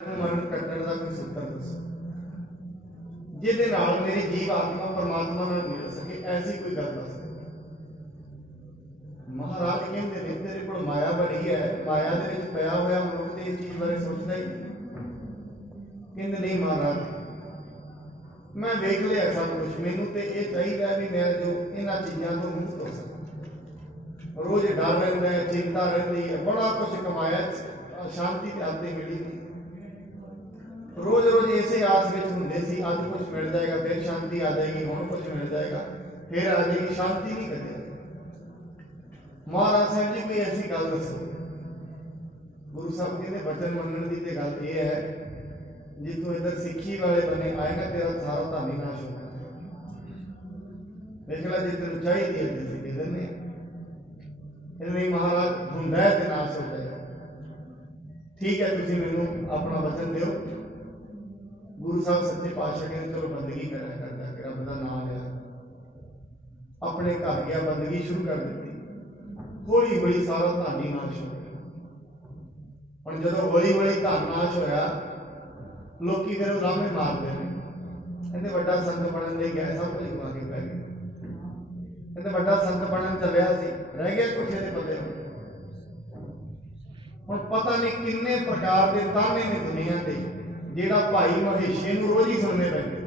मन कट्टण का कोई सूत्र दसो जिहदे नाल मेरी जीव आत्मा परमात्मा नाल मिल सके, ऐसी कोई गल दस। महाराज कहते ने तेरे कोल माया बड़ी है, माया दे विच पिया होया मनुख ते इस चीज बारे सोचदा ही कहते नहीं महाराज मैं वेख लिया सब कुछ, मैनू ते ये चाहिए भी मैं जो इन्हां चीज़ों तो मुक्त हो सकां। रोज डर रहिंदा है, चिंता रहिंदी है, बड़ा कुछ कमाया, शांति ते आते मिली नहीं। रोज रोज इसे आस में होंगे सी, अज कुछ मिल जाएगा फिर शांति आ जाएगी, हुण कुछ मिल जाएगा फिर आ जाएगी, शांति नहीं कदे। महाराज साहब जी कोई ऐसी गल दसो। गुरु साहब कहते वचन मनण की तो गल यह है, जे तू इधर सिक्खी वाले बने आएगा तेरा सारा धन ही नाश हो जाएगा। देख ला जे तेन चाहिए दे देने नहीं महाराज हुंदा है ते नाश हो जाएगा। ठीक है तुसीं मैनूं अपना वचन दिओ। गुरु साहब सच्चे पातशाह कहते चलो बंदगी करा करता कि रब का नाम लिया, अपने घर गया बंदगी शुरू कर दी। हौली हौली सारा धन ही नाश हो गया। और जो हौली हौली धन नाश होया लोग फिर उलामे मारते हैं, कहते वड्डा संत बनन दे गया सब कुछ गवा के पै गए। कहते वड्डा संत बनन चलिया सी रह गया कुछ ये पते हुण पता नहीं किन्ने प्रकार के ताने ने दुनिया के जेड़ा भाई महेशे नूं रोज ही सुनने पैंदे।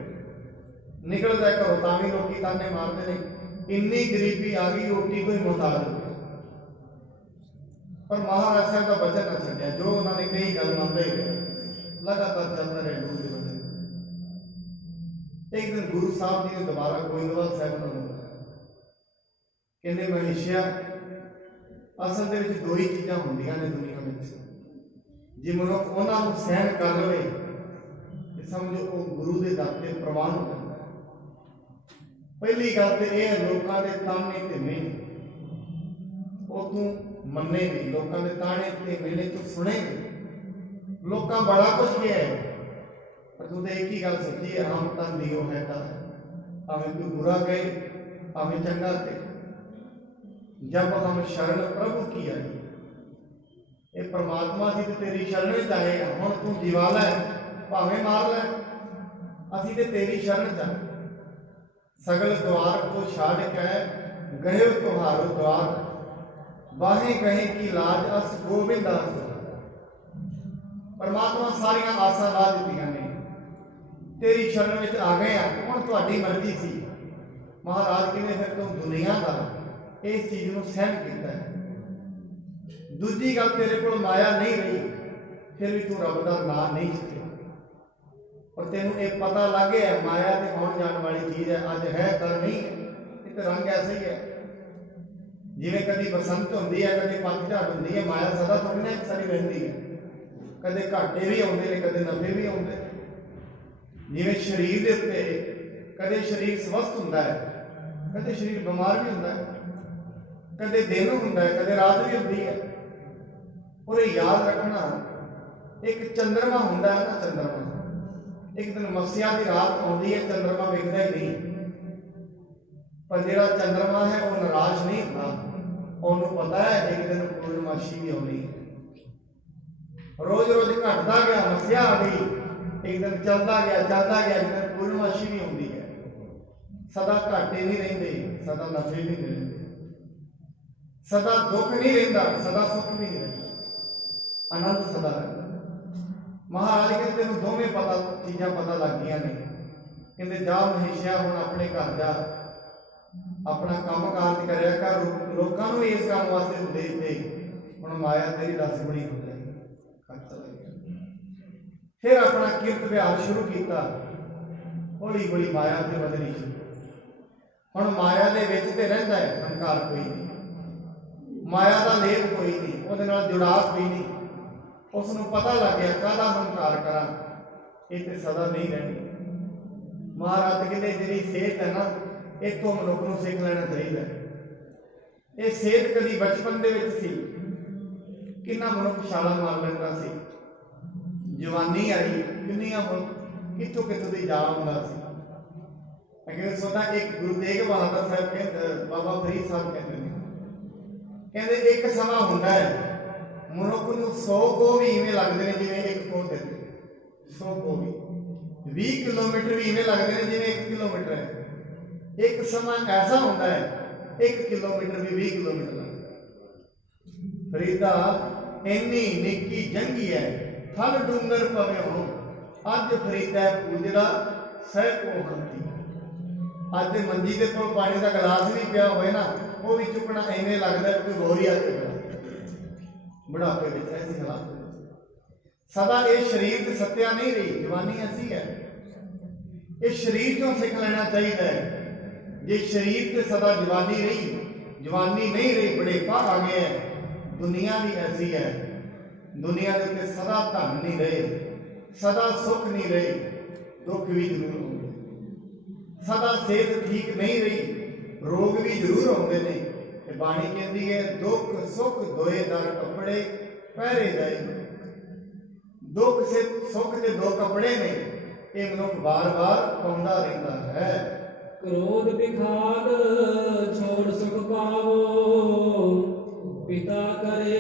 निकलदा घरों तां भी लोग ताने मारते हैं, इन्नी गरीबी आ गई रोटी कोई मुहताज हो गया। पर महाराज साहब का वचन न छड्डिया, जो उन्होंने कई गल मनदे ही रहे, लगातार चलता रहे गुरु के वचन। एक दिन गुरु साहब जी ने दोबारा गोइंदवाल साहब को कहते महेशिया असल दे विच दो ही चीज़ां होंदियां ने दुनिया में, जे मनुख उन्होंने सहन कर लवे समझो वो गुरु के दर से प्रवान हो जाता है। पहली गल तो यह लोगों के ताने ते मेहने वो तू मन्ने नहीं, लोगों के ताने ते मेहने तू सुने नहीं। लोग बड़ा कुछ किया है पर तू तो एक ही गल सोची है, हम तन दियो है भावें कोई बुरा कहे भावें चंगा कहे। जब हम शरण प्रभु की आई, ये परमात्मा सी तो तेरी शरण में आएगा। हुण तू जीवाला है भावें मार लै, असी तो तेरी शरण च सगल द्वार को छाड़ के गए तुहारो द्वार, बाहें कहे की लाज अस गोबिंद दास। परमात्मा सारिया आसा ला दित्तियां ने, तेरी शरण में आ गए हैं, हुण तुहाडी मर्जी सी। महाराज जी ने फिर तुम दुनिया का इस चीज़ को सहन किया है। दूजी गल तेरे को माया नहीं रही फिर भी तू रब का नाम नहीं चुके, और तेनों ये पता लग गया माया तो आने जाने वाली चीज़ है, अज है कल नहीं है। ये तो रंग ऐसा ही है, जिवें कभी बसंत होंदी है कभी पतझड़ होंदी है, माया सदा थोड़ी ना सारी रहती है। कदे घाटे भी आते हैं कदे नफे भी आते हैं। जिवें शरीर के उत्ते कदे शरीर स्वस्थ होंदा है, कदे शरीर बीमार भी होंदा है, कदे दिन होंदा है कदे रात भी होंदी है। और ये याद रखना एक चंद्रमा होंदा है ना, चंद्रमा एक दिन मस्या की रात आती है, चंद्रमा वेखदा ही नहीं। पर जिहड़ा चंद्रमा है वह निराश नहीं होता, उन्होंने पता है एक दिन पूर्णमाशी भी आनी है। रोज रोज घटता गया मस्या आ गई, एक दिन चलता गया एक दिन पूर्णमाशी भी आती है। सदा घाटे नहीं रहिंदे, सदा नफे भी नहीं रहिंदे, सदा दुख नहीं रहिंदा, सदा सुख भी नहीं रहिंदा, आनंद सदा रहिंदा। महाराज कहते तेन दोवें पता चीज़ां पता लग गई ने, कहते जा महेशिया हुण अपने घर जा, अपना काम काज करया कर, लोगों को इस काम वास्ते उपदेश दे, हुण माया तेरी दस गुणी हो जाएगी। फिर अपना किरत विहार शुरू किया, हौली हौली माया से बदलनी शुरू। हुण माया दे विच ते रहिंदा है हंकार कोई नहीं, माया का लेप कोई नहीं, उहदे नाल जुड़ाव कोई नहीं। उसनों पता लग गया काहदा हंकार करा, ये तो सदा नहीं रहनी। महाराज कहते जी सेहत है ना, एक तो मनुख को सीख लेना चाहिए। ये सेहत कभी बचपन के कितना मनुख छाला मार लेंदा सी, जवानी आई किन्नियां कितों कितों की जा आउंदा सी। अगर सोचा एक गुरु तेग बहादुर साहब कहते, बाबा फरीद साहब कहते एक समा हुंदा है मनुख को 100 को भी इवें लगते हैं जिवें एक को देते। ਸੁੱਖ ਹੋ ਗਈ। 20 ਕਿਲੋਮੀਟਰ ਵੀ ਇਵੇਂ ਲੱਗਦੇ ਨੇ ਜਿਵੇਂ 1 ਕਿਲੋਮੀਟਰ ਹੈ। ਇੱਕ ਸਮਾਂ ਐਸਾ ਹੁੰਦਾ ਹੈ 1 ਕਿਲੋਮੀਟਰ ਵੀ 20 ਕਿਲੋਮੀਟਰ ਲੱਗਦਾ। ਫਰੀਦਾ ਇੰਨੀ ਨਿੱਕੀ ਜੰਗੀ ਹੈ, ਥਲ ਡੂੰਗਰ ਪਵੇ ਹੋ, ਅੱਜ ਫਰੀਦਾ ਪੂਜਦਾ ਸਹਿ ਕੋ ਹੰਤੀ। ਅੱਜ ਦੇ ਮੰਜੀ ਦੇ ਕੋਲ ਪਾਣੀ ਦਾ ਗਲਾਸ ਵੀ ਪਿਆ ਹੋਏ ਨਾ, ਉਹ ਵੀ ਚੁੱਕਣਾ ਐਵੇਂ ਲੱਗਦਾ ਕੋਈ ਹੋਰ ਹੀ ਆ ਕੇ ਬੁਢਾਪੇ ਵਿੱਚ ਐਸੀ ਹਾਲਾਤ। ਸਦਾ ਇਹ ਸਰੀਰ ਤੇ ਸੱਤਿਆ ਨਹੀਂ ਰਹੀ, ਜਵਾਨੀ ਐਸੀ ਹੈ। ਇਹ ਸਰੀਰ ਤੋਂ ਸਿੱਖ ਲੈਣਾ ਚਾਹੀਦਾ ਹੈ। ਜੇ ਸਰੀਰ ਤੇ ਸਦਾ ਜਵਾਨੀ ਰਹੀ, ਜਵਾਨੀ ਨਹੀਂ ਰਹੀ, ਬੁਢੇਪਾ ਆ ਗਿਆ ਹੈ। ਦੁਨੀਆ ਵੀ ਐਸੀ ਹੈ, ਦੁਨੀਆ ਦੇ ਉੱਤੇ ਸਦਾ ਧਨ ਨਹੀਂ ਰਹੇ, ਸਦਾ ਸੁੱਖ ਨਹੀਂ ਰਹੇ, ਦੁੱਖ ਵੀ ਜ਼ਰੂਰ ਹੁੰਦੇ। ਸਦਾ ਸਿਹਤ ਠੀਕ ਨਹੀਂ ਰਹੀ, ਰੋਗ ਵੀ ਜ਼ਰੂਰ ਆਉਂਦੇ ਨੇ। ਤੇ ਬਾਣੀ ਕਹਿੰਦੀ ਹੈ ਦੁੱਖ ਸੁੱਖ ਦੋਏ ਦਰ ਕੱਪੜੇ ਪਹਿਰੇ ਗਏ। ਦੁੱਖ ਸੇ ਸੁੱਖ ਦੇ ਦੋ ਕੱਪੜੇ ਨੇ, ਇਹ ਮਨੁੱਖ ਵਾਰ-ਵਾਰ ਪਾਉਂਦਾ ਰਹਿੰਦਾ ਹੈ। क्रोध विखाग छोड़ सुख पावो, पिता करे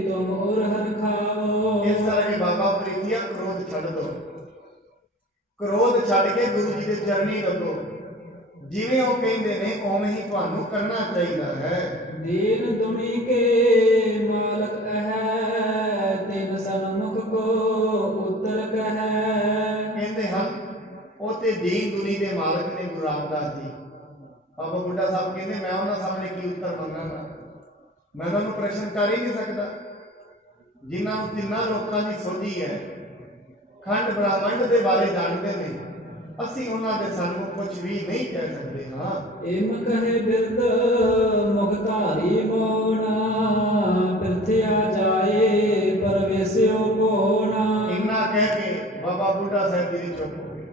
तुम और हर खावो। इस तरह की बाबा प्रीतिया क्रोध छड़ दो, क्रोध छड़ के गुरु जी के चरणी लगो। जिवें वो कहते ने उवें ही तुहानू करना चाहिए है। दीन दुनी के मालक है, तिन सन्मुख को उत्तर कह। कहते हम ते दीन दुनी के मालक ने गुरु रामदास जी। बाबा बुड्ढा साहब कहते मैं उन्होंने सामने की उत्तर मंगांगा, मैं उन्होंने प्रश्न कर ही नहीं सकता। जिन्होंने तिना लोगों की सोझी है, खंड ब्रह्मंड के बारे जानते हैं, असी उन्होंने सानू कुछ भी नहीं कह सकते। हाँ इम कहे बिरद मुखधारी मौना, पृथ्या जाए परवेश्यो कोना। इन्ना कह के बाबा बुड्ढा साहब जी चुप हो गए।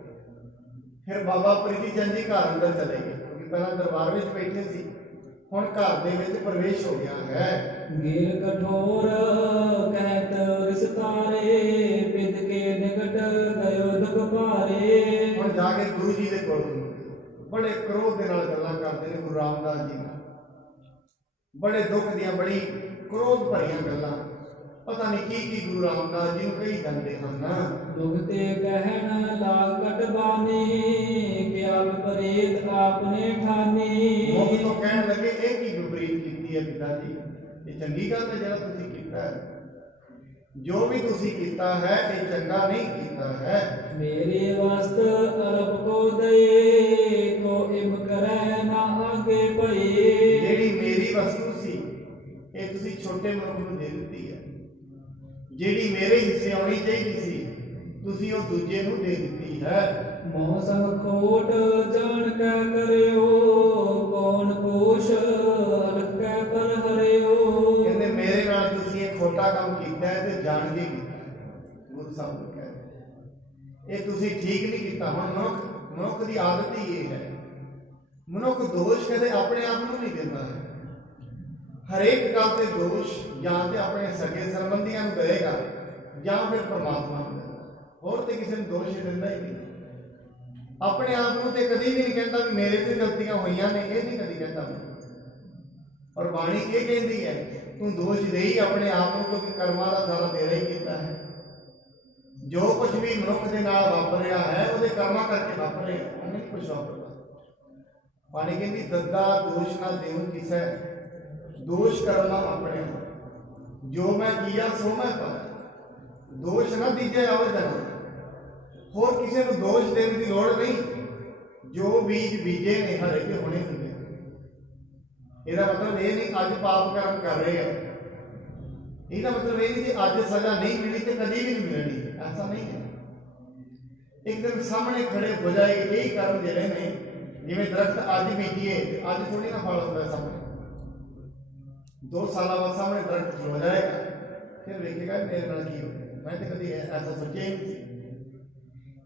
फिर बाबा प्रीति चंद जी घर अंदर चले गए, क्योंकि पहला दरबार में बैठे सी, हुण घर दे विच प्रवेश हो गया है। गिर कठोर कहत रिसतारे, पिद के निकट गयो दुख भारे। हुण जाके गुरु जी दे कोल बड़े क्रोध दे नाल गल्लां करदे ने गुरु रामदास जी नाल, बड़े दुख दियां बड़ी क्रोध भरियां गल्लां, पता नहीं की गुरु रामदास जी नूं कही जांदे हन। दुखते कहन लाग कटबानी, क्या विपरीत आपने ठानी। मुख तो कहण लगे ये की विपरीत कीती है पिता जी, ये चंगी गल है जिहड़ा तुसीं कीता है, जो भी तुसीं कीता है ये चंगा नहीं कीता है। मेरी वस्त अरब को दे, को इम करे ना आगे पई। जेड़ी मेरी वस्तु सी ये तुसीं छोटे मनुख नूं दे दित्ती है, जेड़ी मेरे हिस्से आनी चाहिए सी तुसीं वो दूजे नूं दे दित्ती है। मौसम खोट जान कै करियो, कौन कोश अलग कै पर हरियो। कहते मेरे नाल तुसीं ये खोटा काम कीता है ते जान के कीता है। गुरु साहब ने कहा ये तुसीं ठीक नहीं कीता। हुण मनुख दी आदत ही ये है, मनुख दोष कदे अपने आप नूं नहीं दिंदा है। हरेक गल ते दोष या ते अपने सगे संबंधियां नूं देगा या फिर परमात्मा नूं देगा, होर ते किसी नूं दोष दिंदा ही नहीं। अपने आप को तो कभी भी नहीं कहता भी मेरे तो गलतियां हुई ने, ये नहीं कभी कहता मैं। और बाणी ये कहती है तू दोष दे ही अपने आप को, क्योंकि कर्मां दा सारा तेरा ही कीता है। जो कुछ भी मनुख के नाल वापर रहा है वो कर्मा करके वापर रहा है, नहीं कुछ वापरता। बाणी कहती दद्दा दोष ना देऊं किसे, दोष कर्मा अपने, जो मैं किया सो मैं पाया। दोष ना दीजे आवे जाना, होर किसी को दोष देने की लोड़ नहीं। जो बीज बीजे ने हरे के होने होंगे। इसका मतलब ये नहीं अज पाप कर्म कर रहे हैं, इसका मतलब ये नहीं कि अज सजा नहीं मिली तो कभी भी नहीं मिलनी, ऐसा नहीं है। एक दिन सामने खड़े हो जाएगी यही कर्म जिहड़े ने, जिवें दरख्त अज बीजीए अज थोड़ी ना फल होता है। सामने 2 साल बाद सामने दरख्त खलो जाएगा, फिर देखेगा मेरे नाल की हो गया, मैं तो कभी ऐसा सोचा ही नहीं।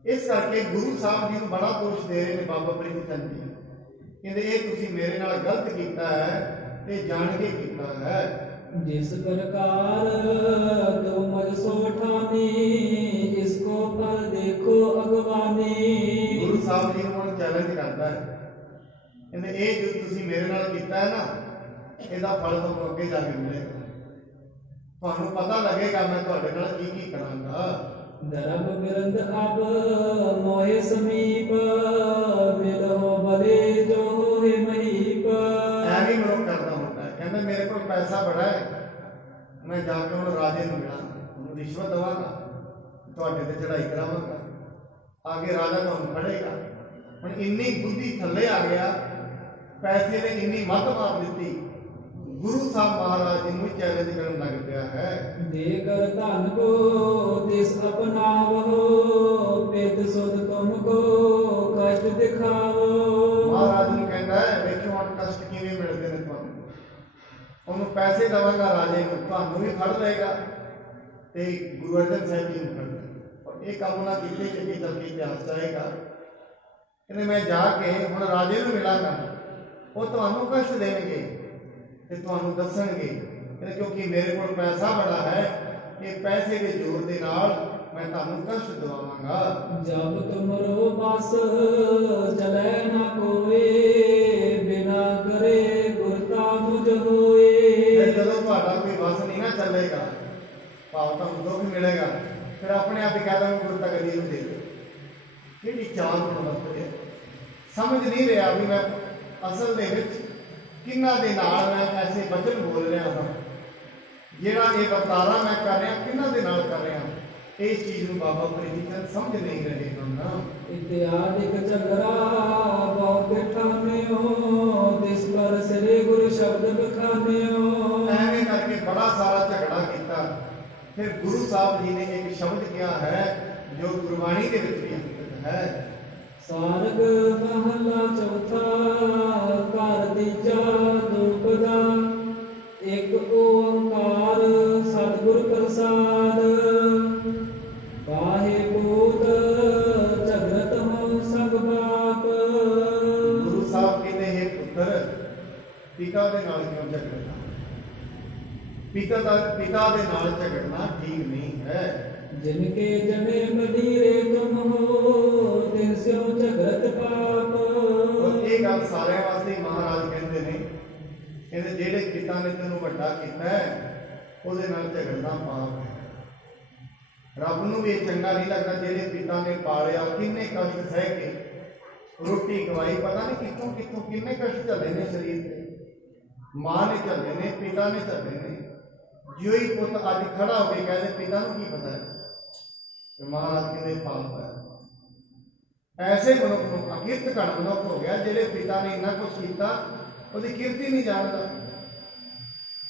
इस करके गुरु साहब जी को बड़ा दोष दे रहे हैं बाबा प्रीति चंद जी, कहते ये तुसीं मेरे नाल गलत कीता है ते जान के कीता है। जिस प्रकार तुम मुझ सो ठानी, इसको फल देखो अगवानी। गुरु साहब जी को चैलेंज करता है, कहते ये जो तुसीं मेरे नाल कीता है ना, इसदा फल तुहानूं अगे जाके मिलेगा, तुहानूं पता लगेगा मैं तुहाडे नाल की करांगा। धरम बिरंद अब मोहे समीप बिलहो भले जो है महीप। ਐਵੇਂ ਮਨੁੱਖ ਕਰਦਾ ਹੁੰਦਾ ਹੈ, ਕਹਿੰਦਾ ਮੇਰੇ ਕੋਲ ਪੈਸਾ ਬੜਾ ਹੈ, ਮੈਂ ਜਾ ਕੇ ਹੁਣ ਰਾਜੇ ਨੂੰ ਮਿਲਾਂ, ਉਹਨੂੰ ਰਿਸ਼ਵਤ ਦੇਵਾਂਗਾ, ਤੁਹਾਡੇ ਤੇ ਚੜਾਈ ਕਰਾਵਾਂਗਾ, ਆਗੇ ਰਾਜਾ ਤੁਹਾਨੂੰ ਫੜੇਗਾ। ਹੁਣ ਇੰਨੀ ਬੁੱਧੀ ਥੱਲੇ ਆ ਗਿਆ, ਪੈਸੇ ਨੇ ਇੰਨੀ ਮੱਤ ਮਾਰ ਦਿੱਤੀ, ਗੁਰੂ ਸਾਹਿਬ ਮਹਾਰਾਜ ਜੀ ਨੂੰ ਚੈਲੰਜ ਕਰਨ ਲੱਗ ਪਿਆ ਹੈ। दे कर धन को तिस अपनावो पेद सुध तुमको कष्ट दिखावो। ਮਹਾਰਾਜ ਨੂੰ ਕਹਿੰਦਾ ਹੈ, ਵੇਖੋ ਹੁਣ ਕਸ਼ਟ ਕਿਵੇਂ ਮਿਲਦੇ ਨੇ ਤੁਹਾਨੂੰ, ਉਹਨੂੰ ਪੈਸੇ ਦੇਵਾਂਗਾ ਰਾਜੇ ਨੂੰ, ਤੁਹਾਨੂੰ ਵੀ ਫੜ ਲਏਗਾ ਤੇ ਗੁਰੂ ਅਰਜਨ ਸਾਹਿਬ ਜੀ ਨੂੰ ਫੜ ਲਏਗਾ। ਔਰ ਇਹ ਕੰਮ ਨਾ ਕੀਤੇ ਕਿ ਚੱਲ ਕੇ ਇਤਿਹਾਸ ਚਾਹੇਗਾ। ਕਹਿੰਦੇ ਮੈਂ ਜਾ ਕੇ ਹੁਣ ਰਾਜੇ ਨੂੰ ਮਿਲਾਂਗਾ, ਉਹ ਤੁਹਾਨੂੰ ਕਸ਼ਟ ਦੇਣਗੇ ਤੇ ਤੁਹਾਨੂੰ ਦੱਸਣਗੇ, ਕਹਿੰਦੇ ਕਿਉਂਕਿ ਮੇਰੇ ਕੋਲ ਪੈਸਾ ਬੜਾ ਹੈ, ਇਹ ਪੈਸੇ ਦੇ ਜ਼ੋਰ ਦੇ ਨਾਲ ਮੈਂ ਤੁਹਾਨੂੰ ਕਸ਼ਟ ਦਵਾਵਾਂਗਾ। जब तुमरो बस चले न कोए बिना करे गुरता मुझ होए। ਫਿਰ ਜਦੋਂ ਤੁਹਾਡਾ ਕੋਈ ਵਸ ਨਹੀਂ ਨਾ ਚੱਲੇਗਾ, ਭਾਵ ਤੁਹਾਨੂੰ ਦੁੱਖ ਮਿਲੇਗਾ, ਫਿਰ ਆਪਣੇ ਆਪ ਹੀ ਕਹਿ ਦਾਂਗੇ ਗੁਰੂ ਤੱਕ ਦੀ ਨੂੰ ਦੇ ਦਿਓ। ਕਿਹੜੀ ਚਾਲ ਬਣਾਉਂਦੇ ਸਮਝ ਨਹੀਂ ਰਿਹਾ ਵੀ ਮੈਂ ਅਸਲ ਦੇ ਵਿੱਚ ਕਿਹਨਾਂ ਦੇ ਨਾਲ ਮੈਂ ਐਸੇ ਬਚਨ ਬੋਲ ਰਿਹਾ ਹਾਂ, ਜਿਹੜਾ ਇਹ ਵਰਤਾਰਾ ਮੈਂ ਕਰ ਰਿਹਾ ਕਿਹਨਾਂ ਦੇ ਨਾਲ ਕਰ ਰਿਹਾ। ਇਸ ਚੀਜ਼ ਨੂੰ ਬਾਬਾ ਫਰੀਦ ਜੀ ਸਮਝ ਨਹੀਂ ਰਹੇ ਹਨ। इत्यादिक झगड़ा बहुत ठान्यो तिस पर श्री गुरु शब्द बखान्यो। ਐਵੇਂ ਕਰਕੇ ਬੜਾ ਸਾਰਾ ਝਗੜਾ ਕੀਤਾ, ਫਿਰ ਗੁਰੂ ਸਾਹਿਬ ਜੀ ਨੇ ਇੱਕ ਸ਼ਬਦ ਕਿਹਾ ਹੈ ਜੋ ਗੁਰਬਾਣੀ ਦੇ ਵਿੱਚ ਵੀ ਅੰਕਿਤ ਹੈ। सारग महला चौथा घर तीजा दुपदा एक ओंकार सतगुर प्रसाद। काहे पूत झगड़त हो सब बाप। ਗੁਰੂ ਸਾਹਿਬ ਕਹਿੰਦੇ ਹੈ ਪੁੱਤਰ, ਪਿਤਾ ਦੇ ਨਾਲ ਕਿਉਂ ਝਗੜਨਾ, ਪਿਤਾ ਦੇ ਨਾਲ ਝਗੜਨਾ ਠੀਕ ਨਹੀਂ ਹੈ। जिनके जने मदीरे तुम हो तिन स्यों झगड़त पाप। ਔਰ ਇਹ ਗੱਲ ਸਾਰਿਆਂ ਵਾਸਤੇ ਮਹਾਰਾਜ ਕਹਿੰਦੇ ਨੇ, ਕਹਿੰਦੇ ਜਿਹੜੇ ਪਿਤਾ ਨੇ ਤੈਨੂੰ ਵੱਡਾ ਕੀਤਾ ਹੈ ਉਹਦੇ ਨਾਲ ਝਗੜਨਾ ਪਾਪ ਹੈ। ਰੱਬ ਨੂੰ ਵੀ ਇਹ ਚੰਗਾ ਨਹੀਂ ਲੱਗਦਾ ਜਿਹੜੇ ਪਿਤਾ ਨੇ ਪਾਲਿਆ, ਕਿੰਨੇ ਕਸ਼ਟ ਸਹਿ ਕੇ ਰੋਟੀ ਖਵਾਈ, ਪਤਾ ਨਹੀਂ ਕਿੱਥੋਂ ਕਿੱਥੋਂ ਕਿੰਨੇ ਕਸ਼ਟ ਝੱਲੇ ਨੇ ਸਰੀਰ ਤੇ, ਮਾਂ ਨੇ ਝੱਲੇ ਨੇ, ਪਿਤਾ ਨੇ ਝੱਲੇ ਨੇ। ਜਿਉਂ ਹੀ ਪੁੱਤ ਅੱਜ ਖੜਾ ਹੋ ਕੇ ਕਹਿੰਦੇ ਪਿਤਾ ਨੂੰ ਕੀ ਪਤਾ ਹੈ, ਤੇ ਮਹਾਰਾਜ ਕਹਿੰਦੇ ਪਾਪ ਹੈ। ਐਸੇ ਮਨੁੱਖ ਨੂੰ ਅਕਿਰਤ ਘਣ ਮਨੁੱਖ ਹੋ ਗਿਆ, ਜਿਹੜੇ ਪਿਤਾ ਨੇ ਇੰਨਾ ਕੁਛ ਕੀਤਾ ਉਹਦੀ ਕੀਰਤੀ ਨਹੀਂ ਜਾਣਦਾ।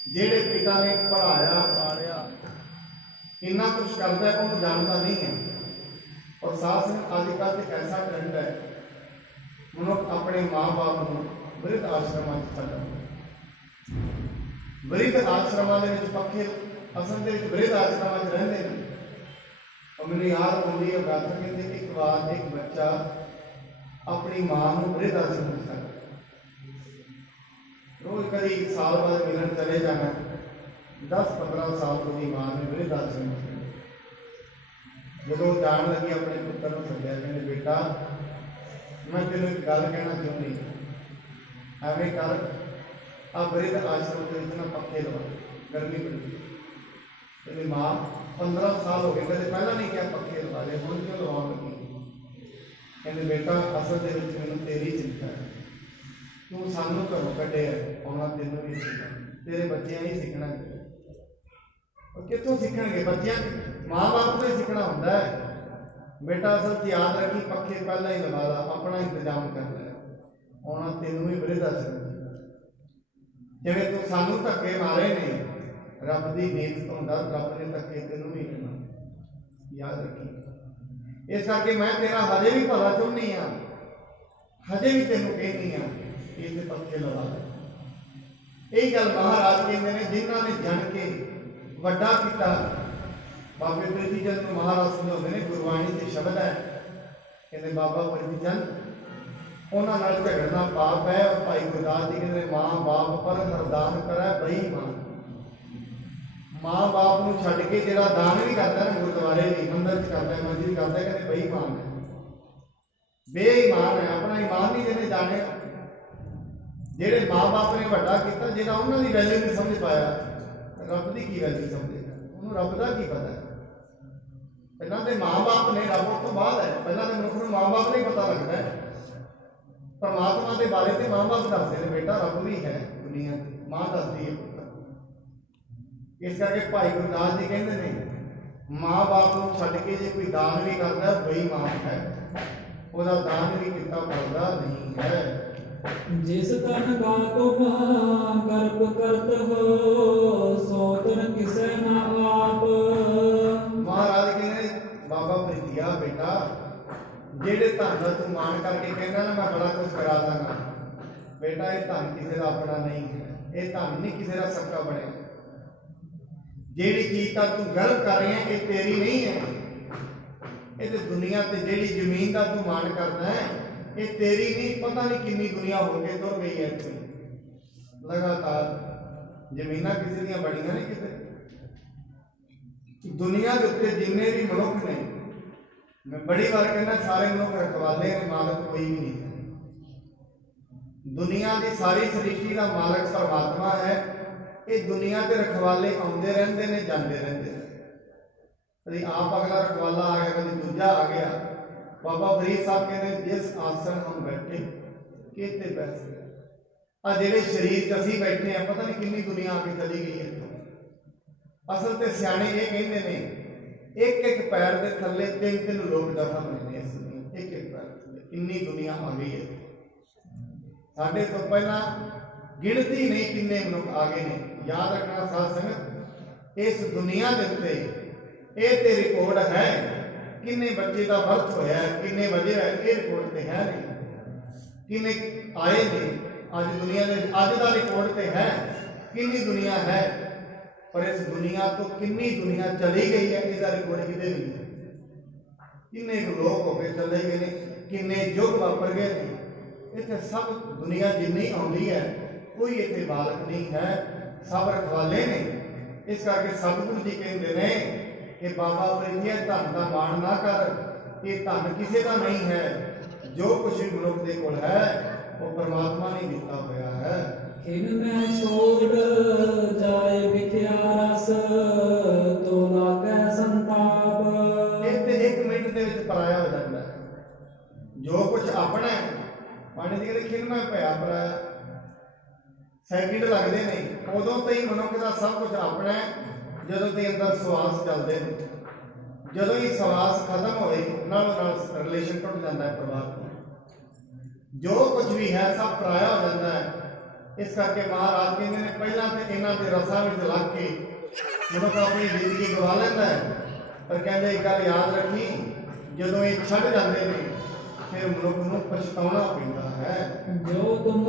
ਜਿਹੜੇ ਪਿਤਾ ਨੇ ਪੜ੍ਹਾਇਆ ਪਾਲਿਆ ਇੰਨਾ ਕੁਛ ਕਰਦਾ ਉਹਨੂੰ ਜਾਣਦਾ ਨਹੀਂ ਹੈ। ਔਰ ਸਾਥ ਸੰਗਤ ਅੱਜ ਕੱਲ੍ਹ ਇੱਕ ਐਸਾ ਟ੍ਰੈਂਡ ਹੈ, ਮਨੁੱਖ ਆਪਣੇ ਮਾਂ-ਬਾਪ ਨੂੰ ਬਿਰਧ ਆਸ਼ਰਮਾਂ 'ਚ ਛੱਡਦਾ। ਬਿਰਧ ਆਸ਼ਰਮਾਂ ਦੇ ਵਿੱਚ ਪੱਕੇ ਅਸਲ ਦੇ ਵਿੱਚ ਬਿਰਧ ਆਸ਼ਰਮਾਂ 'ਚ ਰਹਿੰਦੇ ਨੇ। ਉਹ ਮੈਨੂੰ ਯਾਦ ਆਉਂਦੀ ਹੈ ਗੱਲ, ਕਹਿੰਦੇ ਇੱਕ ਵਾਰ ਇੱਕ ਬੱਚਾ ਆਪਣੀ ਮਾਂ ਨੂੰ ਬਿਰਧ ਆਸ਼ਰਮ 'ਚ ਛੱਡ, ਰੋਜ਼ ਕਦੀ ਸਾਲ ਬਾਅਦ ਮਿਲਣ ਚਲੇ ਜਾਣਾ, 10-15 ਸਾਲ ਉਹਦੀ ਮਾਂ ਨੇ ਬਿਰਧ ਆਸ਼ਰਮ 'ਚ ਛੱਡਿਆ। ਜਦੋਂ ਜਾਣ ਲੱਗੀ ਆਪਣੇ ਪੁੱਤਰ ਨੂੰ ਸੱਦਿਆ, ਕਹਿੰਦੇ ਬੇਟਾ ਮੈਂ ਤੈਨੂੰ ਇੱਕ ਗੱਲ ਕਹਿਣਾ ਚਾਹੁੰਦੀ, ਐਵੇਂ ਕਰ ਆ ਬਿਰਧ ਆਸ਼ਰਮ ਦੇ ਵਿੱਚ ਨਾ ਪੱਖੇ ਲਵਾ, ਗਰਮੀ ਬੜੀ। ਕਹਿੰਦੀ ਮਾਂ 15 ਸਾਲ ਹੋ ਗਏ ਕਦੇ ਪਹਿਲਾਂ ਨਹੀਂ ਕਿਹਾ ਪੱਖੇ ਲਵਾ ਦੇ, ਹੁਣ ਕਿਉਂ ਲਵਾਉਣ ਲੱਗੀ। ਕਹਿੰਦੇ ਬੇਟਾ ਅਸਲ ਦੇ ਵਿੱਚ ਮੈਨੂੰ ਤੇਰੀ ਚਿੰਤਾ ਹੈ, ਤੂੰ ਸਾਨੂੰ ਘਰੋਂ ਕੱਢਿਆ, ਆਉਣਾ ਤੈਨੂੰ ਵੀ ਸਿੱਖਣਾ, ਤੇਰੇ ਬੱਚਿਆਂ ਹੀ ਸਿੱਖਣਾ। ਉਹ ਕਿੱਥੋਂ ਸਿੱਖਣਗੇ ਬੱਚਿਆਂ, ਮਾਂ-ਬਾਪ ਤੋਂ ਹੀ ਸਿੱਖਣਾ ਹੁੰਦਾ ਹੈ। ਬੇਟਾ ਅਸਲ 'ਚ ਯਾਦ ਰੱਖੀ ਪੱਖੇ ਪਹਿਲਾਂ ਹੀ ਲਵਾ ਲਾ, ਆਪਣਾ ਇੰਤਜ਼ਾਮ ਕਰ ਲੈ, ਆਉਣਾ ਤੈਨੂੰ ਵੀ ਬਿਰਧ ਆਸ਼ਰਮ। ਜਿਵੇਂ ਤੂੰ ਸਾਨੂੰ ਧੱਕੇ ਮਾਰੇ ਨੇ, ਰੱਬ ਦੀ ਨੀਤ ਤੋਂ ਦਾ ਰੱਬ ਨੇ ਧੱਕੇ ਤੈਨੂੰ ਵੀ ਦੇਣਾ, ਯਾਦ ਰੱਖੀ। ਇਸ ਕਰਕੇ ਮੈਂ ਤੇਰਾ ਹਜੇ ਵੀ ਭਲਾ ਚਾਹੁੰਦੀ ਹਾਂ, ਹਜੇ ਵੀ ਤੈਨੂੰ ਕਹਿੰਦੀ ਹਾਂ ਇਹਦੇ ਪੱਖੇ ਲਵਾ ਲੈ। ਇਹ ਗੱਲ ਮਹਾਰਾਜ ਕਹਿੰਦੇ ਨੇ, ਜਿਨ੍ਹਾਂ ਨੇ ਜਣ ਕੇ ਵੱਡਾ ਕੀਤਾ। ਬਾਬੇ ਪ੍ਰੀਤੀ ਚੰਦ ਨੂੰ ਮਹਾਰਾਜ ਸਮਝਾਉਂਦੇ ਨੇ, ਗੁਰਬਾਣੀ ਦੇ ਸ਼ਬਦ ਹੈ, ਕਹਿੰਦੇ ਬਾਬਾ ਪ੍ਰੀਤੀ ਚੰਦ ਉਹਨਾਂ ਨਾਲ ਝਗੜਨਾ ਪਾਪ ਹੈ। ਔਰ ਭਾਈ ਗੁਰਦਾਸ ਜੀ ਕਹਿੰਦੇ ਮਾਂ ਬਾਪ ਪਰ ਹਰਦਾਨ ਕਰੇ ਬੇਈਮਾਨ। ਮਾਂ ਬਾਪ ਨੂੰ ਛੱਡ ਕੇ ਜਿਹੜਾ ਦਾਨ ਵੀ ਕਰਦਾ ਨਾ, ਗੁਰਦੁਆਰੇ ਵੀ ਮੰਦਰ 'ਚ ਕਰਦਾ, ਮਸਜਿਦ ਕਰਦਾ, ਕਹਿੰਦੇ ਬੇਈਮਾਨ ਹੈ, ਬੇਈਮਾਨ ਹੈ, ਆਪਣਾ ਈਮਾਨ ਨਹੀਂ ਜਿਹਨੇ ਜਾਣਿਆ। ਜਿਹੜੇ ਮਾਂ ਬਾਪ ਨੇ ਵੱਡਾ ਕੀਤਾ, ਜਿਹੜਾ ਉਹਨਾਂ ਦੀ ਵੈਲਿਊ ਨਹੀਂ ਸਮਝ ਪਾਇਆ, ਰੱਬ ਦੀ ਕੀ ਵੈਲਿਊ ਸਮਝੇਗਾ, ਉਹਨੂੰ ਰੱਬ ਦਾ ਕੀ ਪਤਾ। ਪਹਿਲਾਂ ਤੇ ਮਾਂ-ਬਾਪ ਨੇ, ਰੱਬ ਉਸ ਤੋਂ ਬਾਅਦ ਹੈ। ਪਹਿਲਾਂ ਤੇ ਮਨੁੱਖ ਨੂੰ ਮਾਂ-ਬਾਪ ਨਹੀਂ ਪਤਾ ਲੱਗਦਾ ਹੈ। ਪਰਮਾਤਮਾ ਦੇ ਬਾਰੇ ਤੇ ਮਾਂ-ਬਾਪ ਦੱਸਦੇ ਨੇ, ਬੇਟਾ ਰੱਬ ਵੀ ਹੈ ਦੁਨੀਆ ਤੇ, ਮਾਂ ਦੱਸਦੀ ਹੈ ਪੁੱਤਰ। ਇਸ ਕਰਕੇ ਭਾਈ ਗੁਰਦਾਸ ਜੀ ਕਹਿੰਦੇ ਨੇ, ਮਾਂ-ਬਾਪ ਨੂੰ ਛੱਡ ਕੇ ਜੇ ਕੋਈ ਦਾਨ ਵੀ ਕਰਦਾ ਬੇਈਮਾਨ ਹੈ, ਉਹਦਾ ਦਾਨ ਵੀ ਕੀਤਾ ਫਲਦਾ ਨਹੀਂ ਹੈ। ਜਿਸ ਤਨ ਗਾ ਤੁਮ ਗਰਭ ਕਰਤ ਹੋ, ਸੋ ਤਨ ਕਿਸੈ ਨਾ ਆਪ। ਮਹਾਰਾਜ ਕਹਿੰਦੇ, ਬਾਬਾ ਪ੍ਰੀਤੀਆ ਬੇਟਾ, ਜਿਹੜੇ ਧਨ ਦਾ ਤੂੰ ਮਾਣ ਕਰਕੇ ਕਹਿੰਦਾ ਨਾ ਮੈਂ ਬੜਾ ਕੁਝ ਕਰਾ ਦਾਂਗਾ, ਬੇਟਾ ਇਹ ਧਨ ਕਿਸੇ ਦਾ ਆਪਣਾ ਨਹੀਂ ਹੈ, ਇਹ ਧਨ ਨਹੀਂ ਕਿਸੇ ਦਾ ਸੱਕਾ ਬਣਿਆ। ਜਿਹੜੀ ਚੀਜ਼ ਤਾਂ ਤੂੰ ਗਰਵ ਕਰ ਰਿਹਾ ਇਹ ਤੇਰੀ ਨਹੀਂ ਹੈ। ਇਹ ਤੇ ਦੁਨੀਆ ਤੇ ਜਿਹੜੀ ਜ਼ਮੀਨ ਦਾ ਤੂੰ ਮਾਣ ਕਰਦਾ ਹੈ ਇਹ ਤੇਰੀ ਨਹੀਂ, ਪਤਾ ਨਹੀਂ ਕਿੰਨੀ ਦੁਨੀਆ ਹੋ ਕੇ ਤੁਰ ਗਈ ਹੈ ਇੱਥੇ। ਲਗਾਤਾਰ ਜ਼ਮੀਨਾਂ ਕਿਸੇ ਦੀਆਂ ਬਣੀਆਂ ਨਹੀਂ ਕਿਤੇ। ਦੁਨੀਆ ਦੇ ਉੱਤੇ ਜਿੰਨੇ ਵੀ ਮਨੁੱਖ ਨੇ, ਮੈਂ ਬੜੀ ਵਾਰ ਕਹਿੰਦਾ ਸਾਰੇ ਮਨੁੱਖ ਰਖਵਾਲੇ ਨੇ, ਮਾਲਕ ਕੋਈ ਵੀ ਨਹੀਂ ਹੈ। ਦੁਨੀਆ ਦੀ ਸਾਰੀ ਸ੍ਰਿਸ਼ਟੀ ਦਾ ਮਾਲਕ ਪਰਮਾਤਮਾ ਹੈ। ਇਹ ਦੁਨੀਆ ਦੇ ਰਖਵਾਲੇ ਆਉਂਦੇ ਰਹਿੰਦੇ ਨੇ, ਜਾਂਦੇ ਰਹਿੰਦੇ ਨੇ। ਕਦੀ ਆਪ ਅਗਲਾ ਰਖਵਾਲਾ ਆ ਗਿਆ, ਕਦੀ ਦੂਜਾ ਆ ਗਿਆ। ਬਾਬਾ ਫਰੀਦ ਸਾਹਿਬ ਕਹਿੰਦੇ, ਜਿਸ ਆਸਣ ਹਮ ਬੈਠੇ ਕਿਤੇ ਬੈਠੇ। ਆ ਜਿਹੜੇ ਸਰੀਰ 'ਚ ਅਸੀਂ ਬੈਠੇ ਆ, ਪਤਾ ਨਹੀਂ ਕਿੰਨੀ ਦੁਨੀਆ ਆ ਕੇ ਚਲੀ ਗਈ ਹੈ। ਅਸਲ ਤੇ ਸਿਆਣੇ ਇਹ ਕਹਿੰਦੇ ਨੇ, ਇੱਕ ਇੱਕ ਪੈਰ ਦੇ ਥੱਲੇ ਤਿੰਨ ਤਿੰਨ ਲੋਕ ਦਫਨ ਹੋਏ ਨੇ ਇਸ ਦੁਨੀਆ। ਇੱਕ ਇੱਕ ਪੈਰ ਥੱਲੇ ਕਿੰਨੀ ਦੁਨੀਆ ਆ ਗਈ ਹੈ। ਸਾਡੇ ਤੋਂ ਪਹਿਲਾਂ ਗਿਣਤੀ ਨਹੀਂ ਕਿੰਨੇ ਮਨੁੱਖ ਆ ਗਏ ਨੇ। ਯਾਦ ਰੱਖਣਾ ਸਾਧ ਸੰਗਤ, ਇਸ ਦੁਨੀਆ ਦੇ ਉੱਤੇ ਇਹ ਤੇ ਰਿਕਾਰਡ ਹੈ ਕਿੰਨੇ ਬੱਚੇ ਦਾ ਬਰਥ ਹੋਇਆ, ਕਿੰਨੇ ਵਜੇ ਹੋਇਆ, ਇਹ ਰਿਕਾਰਡ ਤੇ ਹੈ ਨਹੀਂ। ਕਿੰਨੇ ਆਏ ਨੇ ਅੱਜ ਦੁਨੀਆ ਦੇ, ਅੱਜ ਦਾ ਰਿਕਾਰਡ ਤੇ ਹੈ ਕਿੰਨੀ ਦੁਨੀਆ ਹੈ, ਪਰ ਇਸ ਦੁਨੀਆ ਤੋਂ ਕਿੰਨੀ ਦੁਨੀਆ ਚਲੀ ਗਈ ਹੈ ਇਹਦਾ ਰਿਕਾਰਡ ਕਿਤੇ ਵੀ ਨਹੀਂ। ਕਿੰਨੇ ਲੋਕ ਹੋ ਕੇ ਚਲੇ ਗਏ ਨੇ, ਕਿੰਨੇ ਯੁੱਗ ਵਾਪਰ ਗਏ ਨੇ। ਇੱਥੇ ਸਭ ਦੁਨੀਆ ਜਿੰਨੀ ਆਉਂਦੀ ਹੈ ਕੋਈ ਇੱਥੇ ਬਾਲਕ ਨਹੀਂ ਹੈ, ਸਭ ਰਖਵਾਲੇ ਨੇ। ਇਸ ਕਰਕੇ ਸਤਿਗੁਰੂ ਜੀ ਕਹਿੰਦੇ ਨੇ ਕਿ ਬਾਬਾ ਪ੍ਰੀਤੀਆ ਧਨ ਦਾ ਮਾਣ ਨਾ ਕਰ, ਇਹ ਧਨ ਕਿਸੇ ਦਾ ਨਹੀਂ ਹੈ। ਜੋ ਕੁਝ ਵੀ ਮਨੁੱਖ ਦੇ ਕੋਲ ਹੈ ਉਹ ਪਰਮਾਤਮਾ ਨੇ ਦਿੱਤਾ ਹੋਇਆ ਹੈ। ਇਨ ਮੈਂ ਛੋੜ ਜਾਏ ਵਿਖਿਆ ਰਸ, ਤੋ ਲਾਗੈ ਸੰਤਾਪ। ਇਹ ਤੇ ਇੱਕ ਮਿੰਟ ਦੇ ਵਿੱਚ ਪਰਾਇਆ ਹੋ ਜਾਂਦਾ ਹੈ। ਜੋ ਕੁਝ ਆਪਣਾ ਹੈ, ਪਾਣੀ ਦੀ ਕਹਿੰਦੇ ਖਿੰਨ ਮੈਂ ਪਿਆ ਪਰਾਇਆ। ਸੈਕਿੰਡ ਲੱਗਦੇ ਨੇ, ਉਦੋਂ ਤੋਂ ਹੀ ਮਨੁੱਖ ਦਾ ਸਭ ਕੁਝ ਆਪਣਾ ਹੈ ਜਦੋਂ ਤੇ ਅੰਦਰ ਸਵਾਸ ਚੱਲਦੇ ਨੇ। ਜਦੋਂ ਹੀ ਸਵਾਸ ਖਤਮ ਹੋਏ ਨਾਲੋਂ ਨਾਲ ਰਿਲੇਸ਼ਨ ਟੁੱਟ ਜਾਂਦਾ ਹੈ ਪਰਿਵਾਰ। ਜੋ ਕੁਝ ਵੀ ਹੈ ਸਭ ਪਰਾਇਆ ਹੋ ਜਾਂਦਾ ਹੈ। ਇਸ ਕਰਕੇ ਮਹਾਰਾਜ ਕਹਿੰਦੇ ਨੇ, ਪਹਿਲਾਂ ਤੇ ਇਹਨਾਂ ਦੇ ਰਸਾਂ ਵਿੱਚ ਲੱਗ ਕੇ ਮਨੁੱਖ ਆਪਣੀ ਜ਼ਿੰਦਗੀ ਗਵਾ ਲੈਂਦਾ ਹੈ, ਪਰ ਕਹਿੰਦੇ ਇੱਕ ਗੱਲ ਯਾਦ ਰੱਖੀ, ਜਦੋਂ ਇਹ ਛੱਡ ਜਾਂਦੇ ਨੇ ਫਿਰ ਮਨੁੱਖ ਨੂੰ ਪਛਤਾਉਣਾ ਪੈਂਦਾ ਹੈ। ਜੋ ਤੁਮ